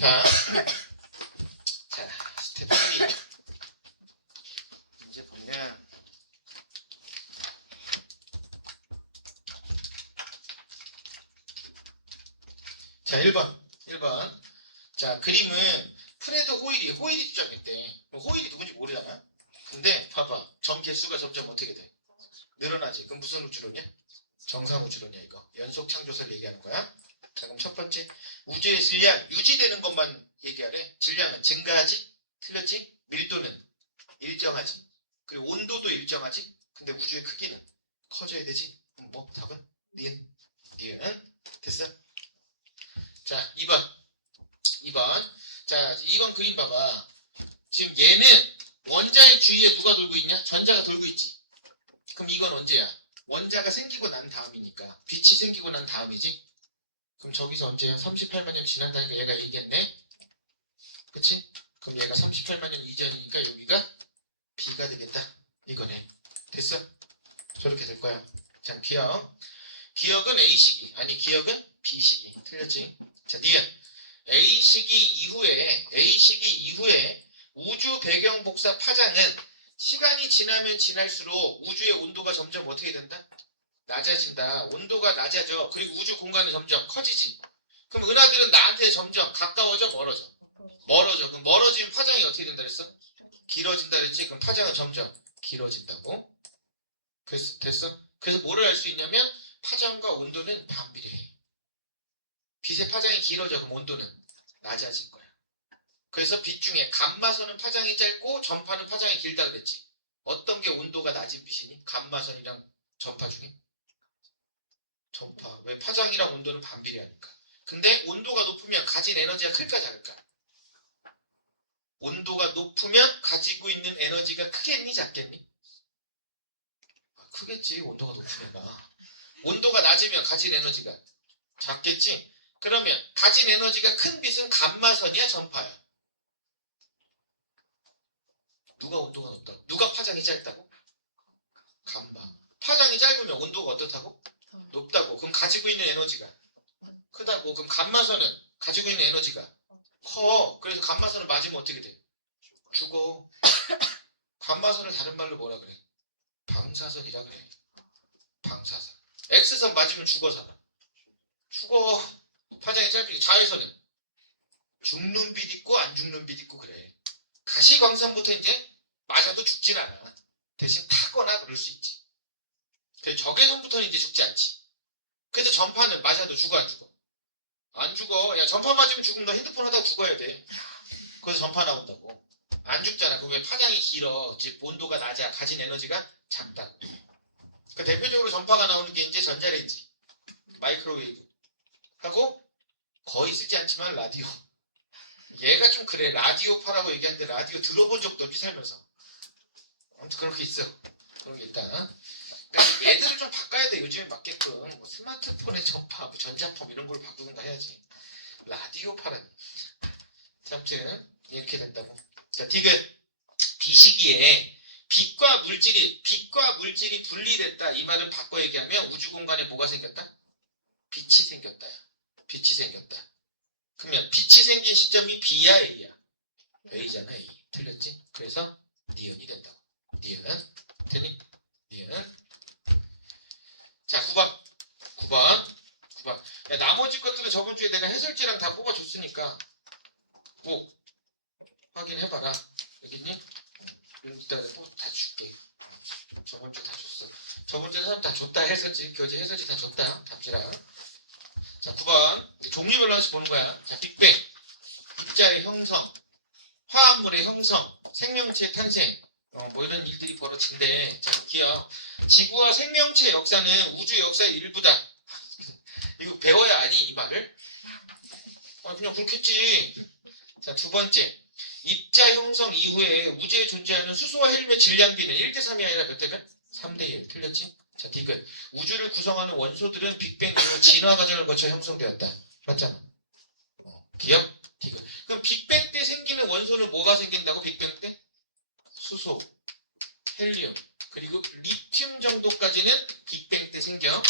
자, 스텝 3. 이제 보면 자, 1번. 자, 그림은 프레드 호일이 주장했대. 호일이 누군지 모르잖아. 근데 봐봐. 점 개수가 점점 어떻게 돼? 늘어나지. 그럼 무슨 우주론이야? 정상 우주론이야 이거. 연속 창조설 얘기하는 거야. 자, 그럼 첫 번째. 우주의 질량 유지되는 것만 얘기하래. 질량은 증가하지? 틀렸지? 밀도는 일정하지. 그리고 온도도 일정하지? 근데 우주의 크기는 커져야 되지? 그럼 뭐? 답은? 니은. 됐어? 자, 2번. 자, 2번 그림 봐봐. 지금 얘는 원자의 주위에 누가 돌고 있냐? 전자가 돌고 있지. 그럼 이건 언제야? 원자가 생기고 난 다음이니까. 빛이 생기고 난 다음이지. 그럼 저기서 언제야? 38만 년 지난다니까 얘가 얘기했네. 그치? 그럼 얘가 38만 년 이전이니까 여기가 B가 되겠다. 이거네. 됐어? 저렇게 될 거야. 자, 기억은 A시기. 아니, 기억은 B시기. 틀렸지? 자, 니은. A시기 이후에 우주 배경 복사 파장은 시간이 지나면 지날수록 우주의 온도가 점점 어떻게 된다? 낮아진다. 온도가 낮아져. 그리고 우주 공간은 점점 커지지. 그럼 은하들은 나한테 점점 가까워져? 멀어져. 그럼 멀어지면 파장이 어떻게 된다 그랬어? 길어진다 그랬지? 그럼 파장은 점점 길어진다고. 됐어? 그래서 뭐를 알 수 있냐면 파장과 온도는 반비례해. 빛의 파장이 길어져. 그럼 온도는 낮아진 거야. 그래서 빛 중에 감마선은 파장이 짧고 전파는 파장이 길다 그랬지. 어떤 게 온도가 낮은 빛이니? 감마선이랑 전파 중에? 전파. 왜? 파장이랑 온도는 반비례하니까. 근데 온도가 높으면 가진 에너지가 클까 작을까? 온도가 높으면 가지고 있는 에너지가 크겠니 작겠니? 크겠지. 온도가 높으면. 온도가 낮으면 가진 에너지가 작겠지. 그러면 가진 에너지가 큰 빛은 감마선이야 전파야? 누가 온도가 높다고? 누가 파장이 짧다고? 감마. 파장이 짧으면 온도가 어떻다고? 높다고. 그럼 가지고 있는 에너지가 크다고. 그럼 감마선은 가지고 있는 에너지가 커. 그래서 감마선을 맞으면 어떻게 돼? 죽어. 감마선을 다른 말로 뭐라 그래? 방사선이라 그래. 방사선. X선 맞으면 죽어 살아. 죽어. 파장이 짧으니까. 자외선은 죽는 빛 있고 안 죽는 빛 있고 그래. 가시광선부터 이제 맞아도 죽진 않아. 대신 타거나 그럴 수 있지. 그래서 적외선부터는 이제 죽지 않지. 그래서 전파는 맞아도 죽어 안 죽어? 안 죽어. 야, 전파 맞으면 죽으면 너 핸드폰 하다가 죽어야 돼. 그래서 전파 나온다고. 안 죽잖아. 그럼 왜 파장이 길어? 즉 온도가 낮아. 가진 에너지가 작다. 그 대표적으로 전파가 나오는 게 이제 전자레인지, 마이크로웨이브 하고 거의 쓰지 않지만 라디오. 얘가 좀 그래. 라디오파라고 얘기하는데 라디오 들어본 적도 없지 살면서. 아무튼 그런 게 있어. 그런 게 있다. 그러니까 얘들을 좀 바꿔야 돼. 요즘에 맞게끔. 뭐 스마트폰의 전파, 뭐 전자폼 이런 걸 바꾸든가 해야지. 라디오파라니. 자, 아무튼 이렇게 된다고. 자, 디귿. B시기에 빛과 물질이 분리됐다. 이 말은 바꿔 얘기하면 우주 공간에 뭐가 생겼다? 빛이 생겼다. 빛이 생겼다. 그러면 빛이 생긴 시점이 B야 A야? A잖아. A. 틀렸지? 그래서 니은이 된다고. 니은. 되니? 니은. 자, 9번. 야, 나머지 것들은 저번 주에 내가 해설지랑 다 뽑아줬으니까 꼭 확인해봐라. 알겠니? 이따 다 줄게. 저번 주에 다 줬어. 저번 주에 사람 다 줬다. 해설지, 교재 해설지 다 줬다. 답지랑. 자, 9번. 종류별로 하나씩 보는 거야. 자, 빅뱅. 입자의 형성. 화합물의 형성. 생명체의 탄생. 뭐 이런 일들이 벌어진대. 자, 볼게요. 지구와 생명체의 역사는 우주 역사의 일부다. 이거 배워야 아니, 이 말을? 그냥 그렇겠지. 자, 두 번째. 입자 형성 이후에 우주에 존재하는 수소와 헬륨의 질량비는 1대3이 아니라 몇 대 몇? 3대1. 틀렸지? 자, 디귿. 우주를 구성하는 원소들은 빅뱅 이후 진화 과정을 거쳐 형성되었다. 맞잖아. 기억? 디귿. 그럼 빅뱅 때 생기는 원소는 뭐가 생긴다고? 빅뱅 때? 수소, 헬륨, 그리고 리튬 정도까지는 빅뱅 때 생겨.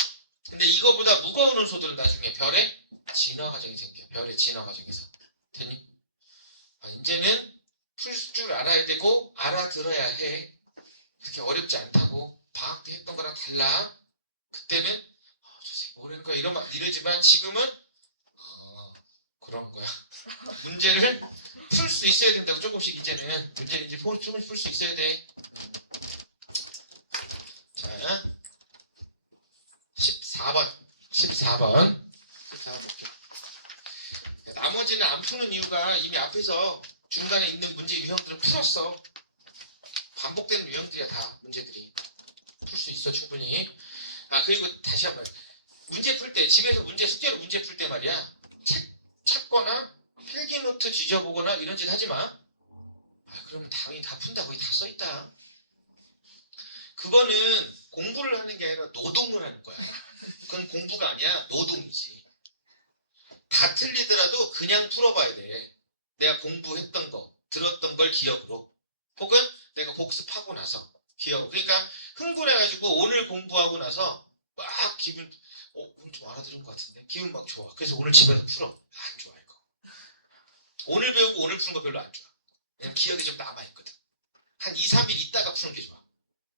근데 이거보다 무거운 원소들은 나중에 별의 진화 과정이 생겨. 별의 진화 과정에서. 되니? 이제는 풀 줄 알아야 되고 알아들어야 해. 그렇게 어렵지 않다고. 방학 때 했던 거랑 달라. 그때는 저 새끼 뭐라는 거야 이러지만 지금은 그런 거야. 문제를 풀 수 있어야 된다고. 조금씩 이제는 문제는 이제 조금씩 풀 수 있어야 돼. 자, 14번 볼게요. 나머지는 안 푸는 이유가 이미 앞에서 중간에 있는 문제 유형들은 풀었어. 반복되는 유형들이야 다. 문제들이 풀 수 있어 충분히. 그리고 다시 한번 문제 풀 때, 집에서 숙제로 문제 풀 때 말이야, 책 찾거나 필기노트 뒤져보거나 이런 짓 하지 마. 그러면 당연히 다 푼다. 거기 다 써있다. 그거는 공부를 하는 게 아니라 노동을 하는 거야. 그건 공부가 아니야. 노동이지. 다 틀리더라도 그냥 풀어봐야 돼. 내가 공부했던 거, 들었던 걸 기억으로. 혹은 내가 복습하고 나서 기억. 그러니까 흥분해가지고 오늘 공부하고 나서 막 기분, 오늘 좀 알아들은 것 같은데? 기분 막 좋아. 그래서 오늘 집에서 풀어. 안 좋아 이거. 오늘 배우고 오늘 푸는 거 별로 안 좋아. 왜냐면 기억이 좀 남아있거든. 한 2, 3일 있다가 푸는 게 좋아.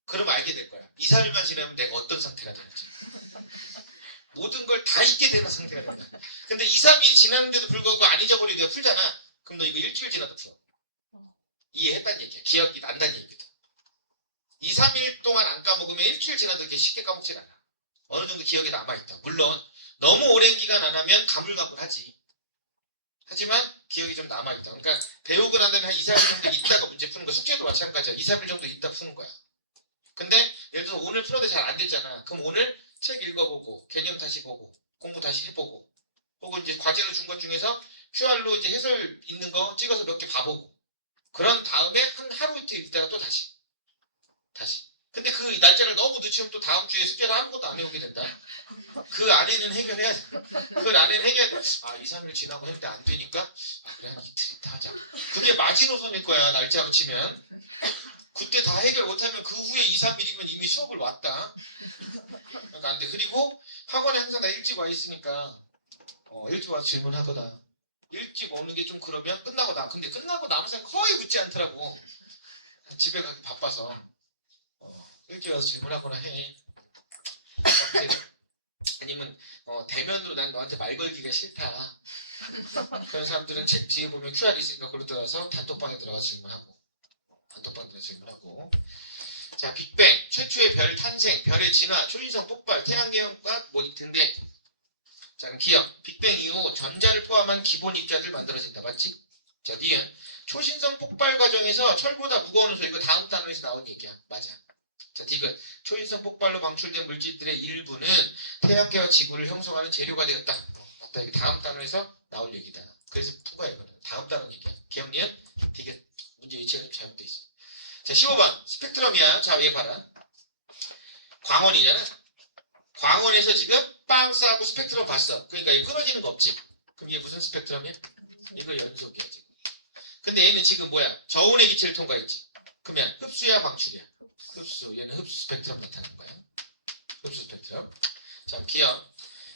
그러면 알게 될 거야. 2, 3일만 지나면 내가 어떤 상태가 되는지. 모든 걸 다 잊게 되는 상태가 된다. 근데 2, 3일이 지났는데도 불구하고 안 잊어버리고 내가 풀잖아. 그럼 너 이거 일주일 지나도 풀어. 이해했다는 얘기야. 기억이 난다는 얘기거든. 2, 3일 동안 안 까먹으면 일주일 지나도 그렇게 쉽게 까먹질 않아. 어느 정도 기억에 남아있다. 물론 너무 오랜 기간 안 하면 가물가물하지. 하지만 기억이 좀 남아있다. 그러니까 배우고 난 다음에 한 2, 3일 정도 있다가 문제 푸는 거. 숙제도 마찬가지야. 2, 3일 정도 있다 푸는 거야. 근데 예를 들어서 오늘 풀었는데 잘 안 됐잖아. 그럼 오늘 책 읽어보고 개념 다시 보고 공부 다시 해보고 혹은 이제 과제로 준 것 중에서 QR로 이제 해설 있는 거 찍어서 몇 개 봐보고 그런 다음에 한 하루 이틀 있다가 또 다시. 근데 그 날짜를 너무 늦추면 또 다음 주에 숙제를 아무것도 안 해오게 된다. 그 안에는 해결해야 돼. 그 안에는 해결. 2, 3일 지나고 했는데 안 되니까 그래 한 이틀 있다 하자. 그게 마지노선일 거야. 날짜로 치면. 그때 다 해결 못하면 그 후에 2, 3일이면 이미 수업을 왔다. 그러니까 안 돼. 그리고 학원에 항상 다 일찍 와 있으니까 일찍 와서 질문하거나 일찍 오는 게 좀 그러면 끝나고 나. 근데 끝나고 남은 사람 거의 붙지 않더라고. 집에 가기 바빠서 일찍 와서 질문하거나 해. 아니면 대면으로 난 너한테 말 걸기가 싫다. 그런 사람들은 책 뒤에 보면 QR 있으니까 그걸로 들어가서 단톡방에 들어가서 질문하고 단톡방에 들어가서 질문하고. 자, 빅뱅, 최초의 별 탄생, 별의 진화, 초신성 폭발, 태양계과 뭐 있던데. 자, 그럼 기억. 빅뱅 이후 전자를 포함한 기본 입자들 만들어진다. 맞지? 자, 니은. 초신성 폭발 과정에서 철보다 무거운 우수. 이거 다음 단어에서 나온 얘기야. 맞아. 자, 디귿. 초신성 폭발로 방출된 물질들의 일부는 태양계와 지구를 형성하는 재료가 되었다. 맞다. 이거 다음 단어에서 나올 얘기다. 그래서 푸가 이거는. 다음 단어 얘기야. 기억, 니은, 디귿. 문제 위치가 좀 잘못돼 있어. 자, 15번. 스펙트럼이야. 자, 얘 봐라. 광원이잖아. 광원에서 지금 빵 쏴고 스펙트럼 봤어. 그러니까 얘 끊어지는 거 없지. 그럼 얘 무슨 스펙트럼이야? 이거 연속이야 지금. 근데 얘는 지금 뭐야? 저온의 기체를 통과했지. 그러면 흡수야 방출이야? 흡수. 얘는 흡수 스펙트럼 나타나는 거야. 흡수 스펙트럼. 자, 기억.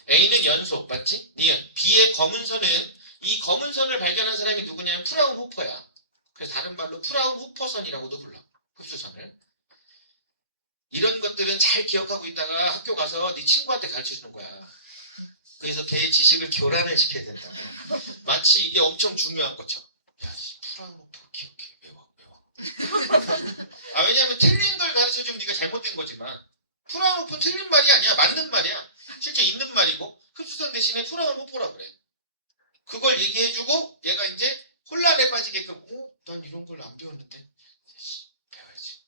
A는 연속 맞지? 니은. B의 검은 선은 이 검은 선을 발견한 사람이 누구냐면 프라운호퍼야. 그래서 다른 말로 프라운호퍼선이라고도 불러. 흡수선을. 이런 것들은 잘 기억하고 있다가 학교 가서 네 친구한테 가르쳐주는 거야. 그래서 걔의 지식을 교란을 시켜야 된다. 마치 이게 엄청 중요한 것처럼. 야, 프라운호퍼 기억해. 외워. 왜냐면 틀린 걸 가르쳐주면 네가 잘못된 거지만 프라운호퍼는 틀린 말이 아니야. 맞는 말이야. 실제 있는 말이고 흡수선 대신에 프라운호퍼라 그래. 그걸 얘기해주고 얘가 이제 혼란에 빠지게끔 난 이런 걸 안 배웠는데 배워야지.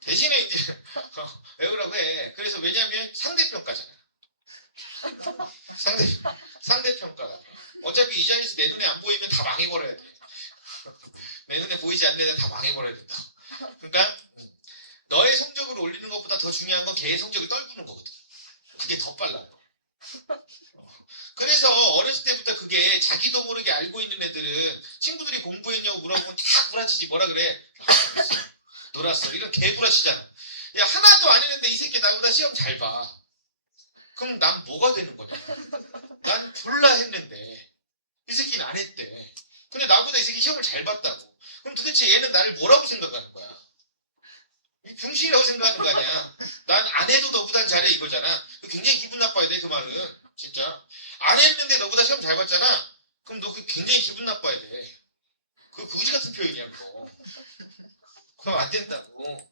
대신에 이제 외우라고 해. 그래서 왜냐면 상대평가잖아. 상대평가가. 어차피 이 자리에서 내 눈에 안 보이면 다 망해버려야 돼. 내 눈에 보이지 않는 애는 다 망해버려야 된다. 그러니까 너의 성적을 올리는 것보다 더 중요한 건 걔의 성적을 떨구는 거거든. 그게 더 빨라요. 그래서 어렸을 때부터 그게 자기도 모르게 알고 있는 애들은 친구들이 공부했냐고 물어보면 다 구라치지. 뭐라 그래? 놀았어. 이런 개구라치잖아. 야, 하나도 안 했는데 이 새끼 나보다 시험 잘 봐. 그럼 난 뭐가 되는 거냐? 난 졸라 했는데 이 새끼는 안 했대. 근데 나보다 이 새끼 시험을 잘 봤다고. 그럼 도대체 얘는 나를 뭐라고 생각하는 거야? 이 병신이라고 생각하는 거 아니야. 난 안 해도 너보단 잘해 이거잖아. 굉장히 기분 나빠야 돼 그 말은. 진짜. 안 했는데 너보다 시험 잘 봤잖아. 그럼 너 굉장히 기분 나빠야 돼. 그 거지 같은 표현이야 그거. 그럼 안 된다고.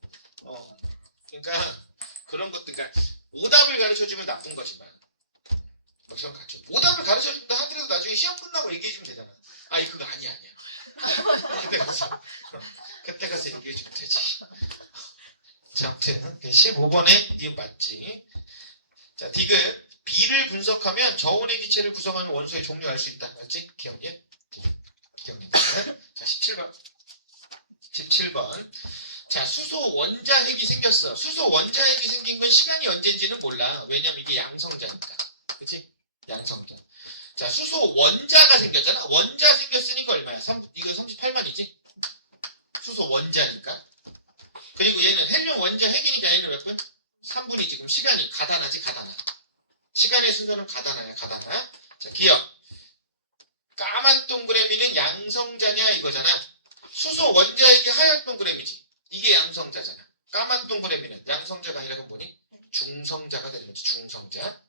그러니까 그런 것들, 그러니까 오답을 가르쳐주면 나쁜 거지만 시험 가르쳐. 오답을 가르쳐준다 하더라도 나중에 시험 끝나고 얘기해주면 되잖아. 아니 그거 아니야. 그때 가서 얘기해주면 되지. 자, 아무튼 15번에 니은 맞지. 자, 디귿. B를 분석하면 저온의 기체를 구성하는 원소의 종류 알 수 있다. 맞지? 기억니? 기억니? 자, 17번. 자, 수소 원자핵이 생겼어. 수소 원자핵이 생긴 건 시간이 언제인지는 몰라. 왜냐면 이게 양성자니까. 그치? 양성자. 자, 수소 원자가 생겼잖아. 원자 생겼으니까 얼마야? 이거 38만이지? 수소 원자니까. 그리고 얘는 헬륨 원자핵이니까 얘는 몇 분? 3분이 지금 시간이 가다나지, 가다나. 시간의 순서는 가다나야, 가다나. 자, 기억. 까만 동그라미는 양성자냐 이거잖아. 수소 원자핵이 하얀 동그라미지. 이게 양성자잖아. 까만 동그라미는 양성자가 아니라 그건 뭐니? 중성자가 되는 거지. 중성자.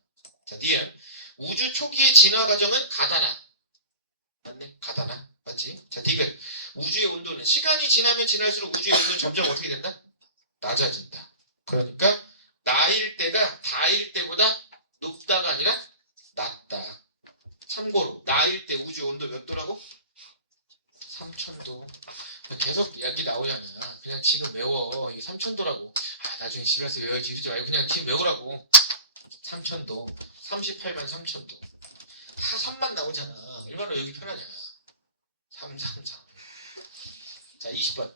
자, 니은. 우주 초기의 진화 과정은 가다나. 맞네? 가다나. 맞지? 자, 디귿. 우주의 온도는 시간이 지나면 지날수록 우주의 온도는 점점 어떻게 된다? 낮아진다. 그러니까 나일 때가 다일 때보다 높다가 아니라 낮다. 참고로 나일 때 우주 온도 몇 도라고? 3000도. 계속 이야기 나오잖아. 그냥 지금 외워. 이게 3000도라고. 나중에 집에 가서 외워야지. 이러지 말고 그냥 지금 외우라고. 3000도. 38만 3000도. 다 3만 나오잖아. 얼마나 여기 편하냐. 333. 자, 20번.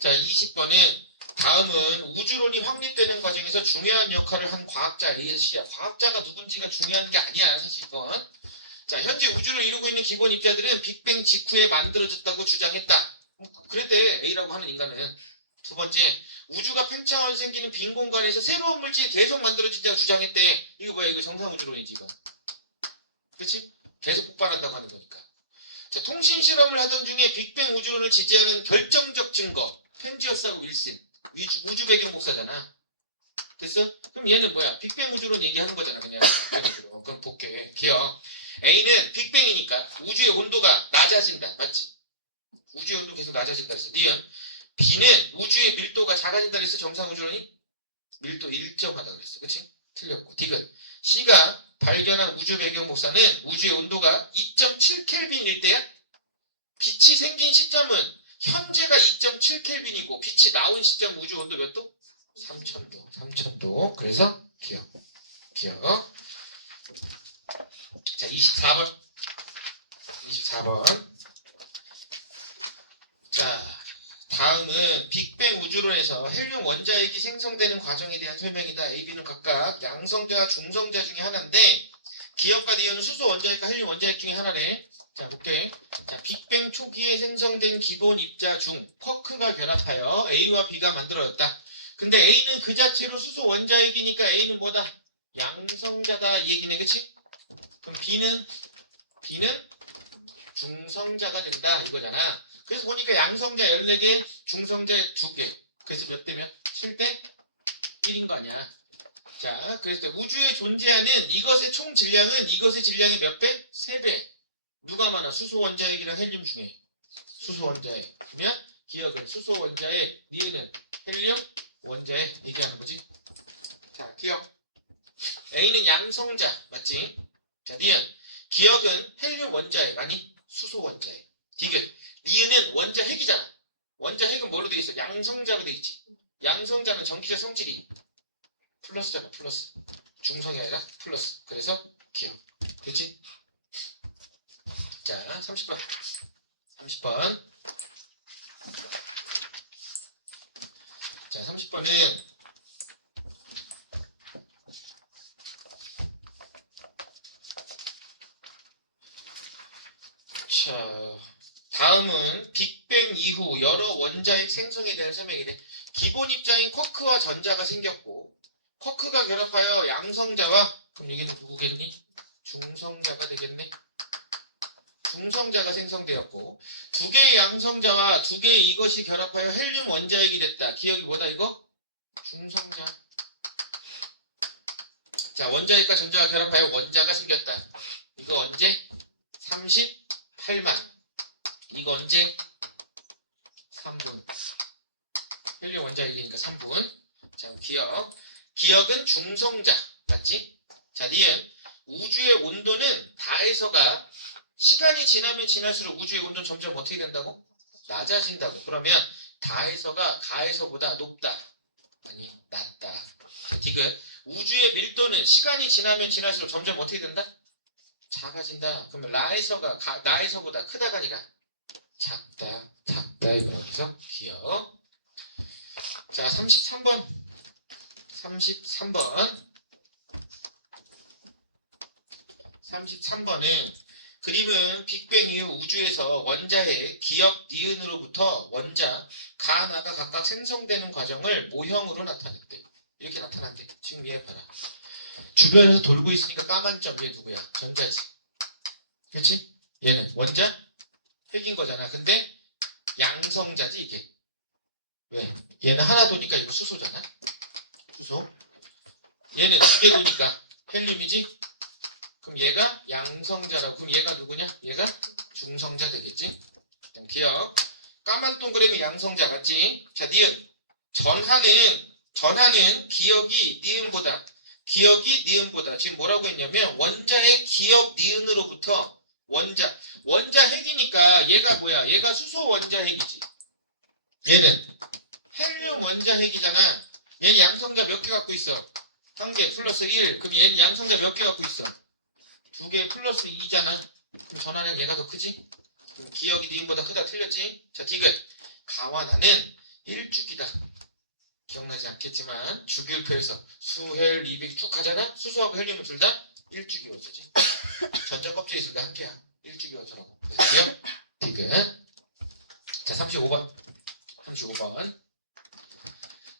자, 20번은 다음은 우주론이 확립되는 과정에서 중요한 역할을 한 과학자 A씨야. 과학자가 누군지가 중요한 게 아니야, 사실 이건. 자, 현재 우주를 이루고 있는 기본 입자들은 빅뱅 직후에 만들어졌다고 주장했다. 그랬대, A라고 하는 인간은. 두 번째, 우주가 팽창하면서 생기는 빈 공간에서 새로운 물질이 계속 만들어진다고 주장했대. 이거 뭐야, 이거 정상우주론이지, 이거. 그치? 계속 폭발한다고 하는 거니까. 자, 통신 실험을 하던 중에 빅뱅 우주론을 지지하는 결정적 증거. 펜지어스하고 윌슨. 우주 배경 목사잖아. 됐어? 그럼 얘는 뭐야? 빅뱅 우주론 얘기하는 거잖아, 그냥. 그럼 볼게. 기억. A는 빅뱅이니까 우주의 온도가 낮아진다. 맞지? 우주의 온도 계속 낮아진다 그랬어. 니은. B는 우주의 밀도가 작아진다 그랬어. 정상우주론이? 밀도 일정하다 그랬어. 그치? 틀렸고. 디귿. C가 발견한 우주 배경 복사는 우주의 온도가 2.7켈빈일 때야? 빛이 생긴 시점은 현재가 2.7켈빈이고 빛이 나온 시점 우주 온도 몇 도? 3000도. 그래서 기억. 자, 24번. 자, 다음은 빅뱅 우주론에서 헬륨 원자핵이 생성되는 과정에 대한 설명이다. A, B는 각각 양성자와 중성자 중에 하나인데 기억과 니은은 수소 원자핵과 헬륨 원자핵 중에 하나래. 자, 볼게. 자, 빅뱅 초기에 생성된 기본 입자 중 쿼크가 결합하여 A와 B가 만들어졌다. 근데 A는 그 자체로 수소 원자핵이니까 A는 뭐다? 양성자다 이 얘기네, 그치? 그럼 B는 중성자가 된다 이거잖아. 그래서 보니까 양성자 14개, 중성자 2개. 그래서 몇 대면? 7대 1인 거 아니야. 자, 그래서 우주에 존재하는 이것의 총 질량은 이것의 질량의 몇 배? 3배. 누가 많아? 수소 원자핵이랑 헬륨 중에. 수소 원자핵. 그러면 기억은 수소 원자핵, 니은은 헬륨 원자핵 얘기하는 거지. 자, 기억. A는 양성자, 맞지? 자, 니은. 기억은 헬륨 원자핵, 아니 수소 원자핵. 디귿. 니은은 원자핵이잖아. 원자핵은 뭘로 돼 있어? 양성자로 돼 있지. 양성자는 전기적 성질이 플러스잖아, 플러스. 중성이 아니라 플러스. 그래서 기억. 됐지? 자, 30번. 자, 30번은 자, 다음은 빅뱅 이후 여러 원자핵 생성에 대한 설명이네. 기본 입자인 쿼크와 전자가 생겼고 쿼크가 결합하여 양성자와, 그럼 이게 누구겠니? 중성자가 되겠네. 중성자가 생성되었고 두 개의 양성자와 두 개의 이것이 결합하여 헬륨 원자핵이 됐다. 기억이 뭐다 이거? 중성자. 자, 원자핵과 전자가 결합하여 원자가 생겼다. 이거 언제? 38만. 이거 언제? 3분. 헬륨 원자핵이니까 3분. 자, 기억. 기억은 중성자. 맞지? 자, 니은. 우주의 온도는 다에서가 시간이 지나면 지날수록 우주의 온도는 점점 어떻게 된다고? 낮아진다고. 그러면 다에서가 가에서보다 높다. 아니, 낮다. 자, 디귿. 우주의 밀도는 시간이 지나면 지날수록 점점 어떻게 된다? 작아진다. 그러면 라에서가 나에서보다 크다가 아니라 작다. 작다. 이거라고 해서 기억. 자, 33번. 33번은 그림은 빅뱅 이후 우주에서 원자핵, 기억, 니은으로부터 원자, 가, 나가 각각 생성되는 과정을 모형으로 나타냈대. 이렇게 나타난대. 지금 얘 봐라. 주변에서 돌고 있으니까 까만 점 얘 누구야? 전자지. 그렇지? 얘는 원자, 핵인 거잖아. 근데 양성자지 이게. 왜? 얘는 하나 도니까 이거 수소잖아. 수소. 얘는 두 개 도니까 헬륨이지. 그럼 얘가 양성자라고. 그럼 얘가 누구냐? 얘가 중성자 되겠지. 기억. 까만 동그라미 양성자 맞지? 자, 니은. 전하는 기억이 니은보다 지금 뭐라고 했냐면 원자핵 기억 니은으로부터 원자핵이니까 얘가 뭐야? 얘가 수소 원자핵이지. 얘는 헬륨 원자핵이잖아. 얘는 양성자 몇 개 갖고 있어? 1개 플러스 1. 그럼 얘는 양성자 몇 개 갖고 있어? 2개 플러스 2잖아. 그럼 전하는 얘가 더 크지? 그럼 기억이 니은보다 크다. 틀렸지? 자, 디귿. 가와 나는 1주기다. 기억나지 않겠지만 주기율표에서 수헬, 리빅 쭉 가잖아. 수소하고 헬륨은 둘 다 1주기 원소지. 전자 껍질이 둘 다 한 개야. 1주기 원소라고. 그래서 기억. 디귿. 자, 35번.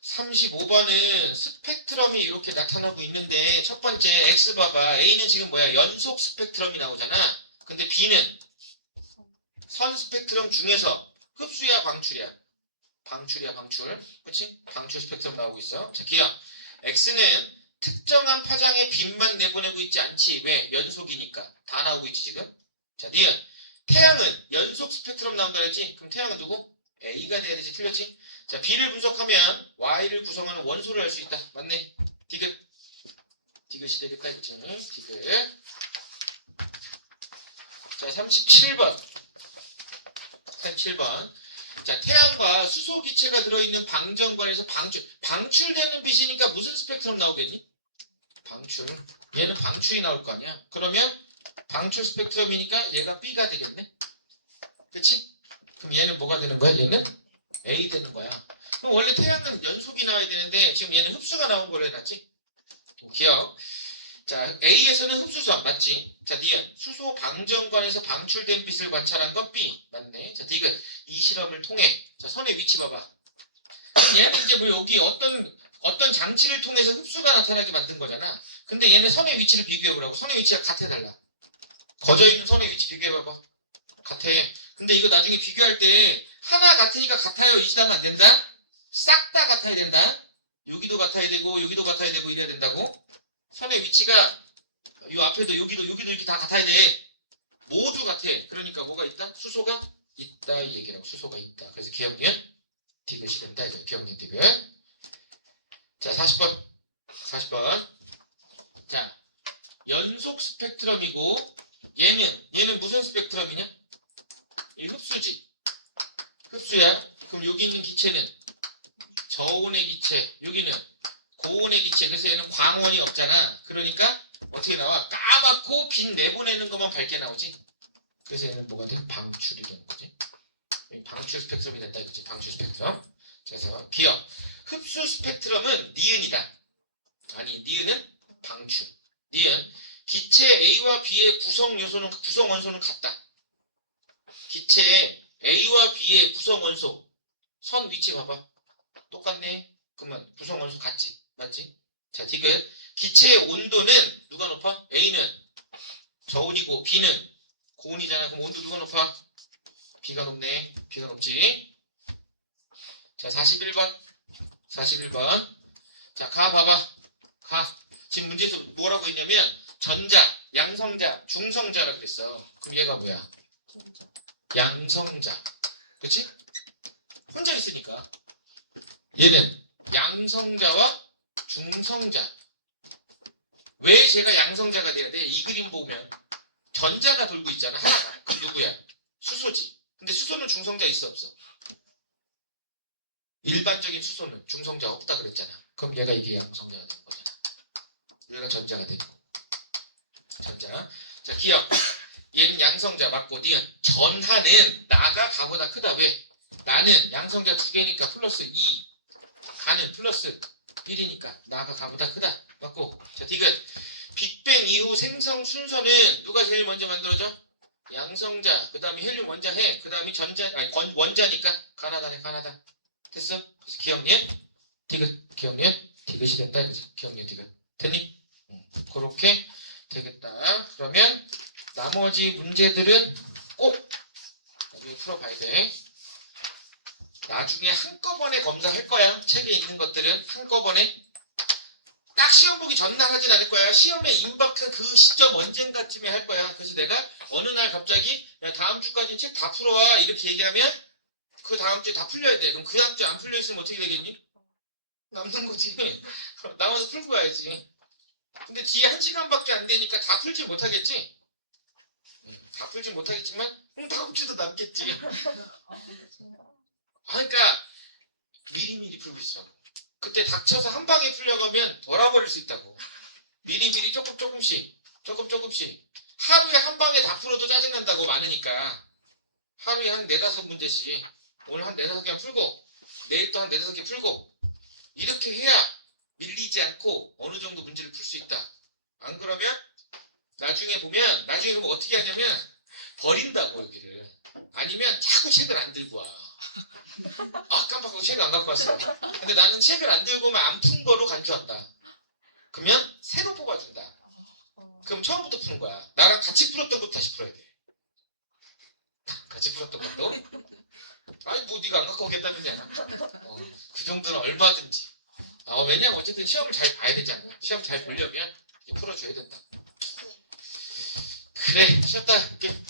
35번은 스펙트럼이 이렇게 나타나고 있는데 첫 번째 X 봐봐. A는 지금 뭐야? 연속 스펙트럼이 나오잖아. 근데 B는 선 스펙트럼 중에서 흡수야 방출이야? 방출이야 방출. 그치? 방출 스펙트럼 나오고 있어. 자, 기억. X는 특정한 파장의 빛만 내보내고 있지 않지. 왜? 연속이니까. 다 나오고 있지 지금. 자, 니은. 태양은 연속 스펙트럼 나온다 그랬지? 그럼 태양은 누구? A가 돼야 되지. 틀렸지? 자, B를 분석하면 Y를 구성하는 원소를 알 수 있다. 맞네. 디귿이 되겠다 했지. 디귿. 자, 37번. 자, 태양과 수소 기체가 들어있는 방전관에서 방출되는 빛이니까 무슨 스펙트럼 나오겠니? 방출. 얘는 방출이 나올 거 아니야. 그러면 방출 스펙트럼이니까 얘가 B가 되겠네. 그치? 그럼 얘는 뭐가 되는 거야? 얘는 A 되는 거야. 그럼 원래 태양은 연속이 나와야 되는데 지금 얘는 흡수가 나온 걸로 해놨지? 기억. 자, A에서는 흡수선 맞지? 자, 니은. 수소 방전관에서 방출된 빛을 관찰한 건 B. 맞네. 자, 디귿. 이 실험을 통해. 자, 선의 위치 봐봐. 얘는 이제 뭐 여기 어떤 장치를 통해서 흡수가 나타나게 만든 거잖아. 근데 얘는 선의 위치를 비교해보라고. 선의 위치가 같아 달라. 거저있는 선의 위치 비교해봐봐. 같아. 근데 이거 나중에 비교할 때 하나 같으니까 같아요. 이 시다면 안 된다. 싹 다 같아야 된다. 여기도 같아야 되고 여기도 같아야 되고 이래야 된다고. 선의 위치가 이 앞에도 여기도 이렇게 다 같아야 돼. 모두 같아. 그러니까 뭐가 있다? 수소가 있다 이 얘기라고. 수소가 있다. 그래서 기억니은 디귿이 된다. 기억니은 디귿. 자, 40번. 자, 연속 스펙트럼이고 얘는 무슨 스펙트럼이냐? 이 흡수지. 흡수야. 그럼 여기 있는 기체는 저온의 기체, 여기는 고온의 기체. 그래서 얘는 광원이 없잖아. 그러니까 어떻게 나와? 까맣고 빛 내보내는 것만 밝게 나오지. 그래서 얘는 뭐가 돼? 방출이 되는 거지. 방출 스펙트럼이 된다 이거지. 방출 스펙트럼. 그래서 기억. 흡수 스펙트럼은 니은이다. 아니, 니은은 방출. 니은. 기체 A와 B의 구성 원소는 같다. 기체 A와 B의 구성 원소. 선 위치 봐봐. 똑같네. 그러면 구성 원소 같지. 맞지? 자, 디귿. 기체의 온도는 누가 높아? A는 저온이고 B는 고온이잖아. 그럼 온도 누가 높아? B가 높네. B가 높지. 자, 41번. 41번. 자, 가 봐봐. 가. 지금 문제에서 뭐라고 했냐면 전자, 양성자, 중성자라 그랬어. 그럼 얘가 뭐야? 양성자. 그치? 혼자 있으니까. 얘는 양성자와 중성자. 왜 제가 양성자가 돼야 돼? 이 그림 보면 전자가 돌고 있잖아. 하나가. 그럼 누구야? 수소지. 근데 수소는 중성자 있어 없어? 일반적인 수소는 중성자 없다 그랬잖아. 그럼 얘가 이게 양성자가 되는 거잖아. 얘가 전자가 되는 거. 전자. 자, 기억. 얘는 양성자 맞고 니은 전하는 나가 가보다 크다. 왜? 나는 양성자 2개니까 플러스 2. 가는 플러스 1이니까 나가 가보다 크다. 맞고. 자, 디귿. 빅뱅 이후 생성 순서는 누가 제일 먼저 만들어져? 양성자. 그 다음에 헬륨 원자 해. 그 다음에 전자, 아니, 원자니까 가나다네, 가나다. 됐어? 그래서 기억니은? 디귿. 기억니은? 디귿이 된다. 그치? 기억니은 디귿. 됐니? 그렇게 되겠다. 그러면 나머지 문제들은 꼭 나중에 풀어봐야 돼. 나중에 한꺼번에 검사할 거야. 책에 있는 것들은 한꺼번에. 딱 시험 보기 전날 하진 않을 거야. 시험에 임박한 그 시점 언젠가쯤에 할 거야. 그래서 내가 어느 날 갑자기 야, 다음 주까지는 책 다 풀어와 이렇게 얘기하면 그 다음 주에 다 풀려야 돼. 그럼 그 다음 주에 안 풀려있으면 어떻게 되겠니? 남는 거지. 나와서 풀고 와야지. 근데 뒤에 1시간밖에 안 되니까 다 풀지 못하겠지? 다 풀지 못하겠지만 다음 주도 남겠지. 그러니까 미리미리 풀고 있어. 그때 닥쳐서 한 방에 풀려고 하면 돌아버릴 수 있다고. 미리미리 조금씩 하루에 한 방에 다 풀어도 짜증난다고. 많으니까 하루에 한 4-5문제씩 오늘 한 4-5개만 풀고 내일 또 한 4-5개 풀고 이렇게 해야 밀리지 않고 어느 정도 문제를 풀 수 있다. 안 그러면 나중에 그럼 어떻게 하냐면 버린다고 여기를. 아니면 자꾸 책을 안 들고 와. 깜빡하고 책을 안 갖고 왔어. 근데 나는 책을 안 들고 오면 안 푼 거로 간주한다. 그러면 새로 뽑아준다. 그럼 처음부터 푸는 거야. 나랑 같이 풀었던 것도 다시 풀어야 돼. 같이 풀었던 것도. 아니 뭐 네가 안 갖고 오겠다느냐. 그 정도는 얼마든지. 왜냐면 어쨌든 시험을 잘 봐야 되잖아. 시험 잘 보려면 풀어줘야 된다. 그래, 쉬었다 할게.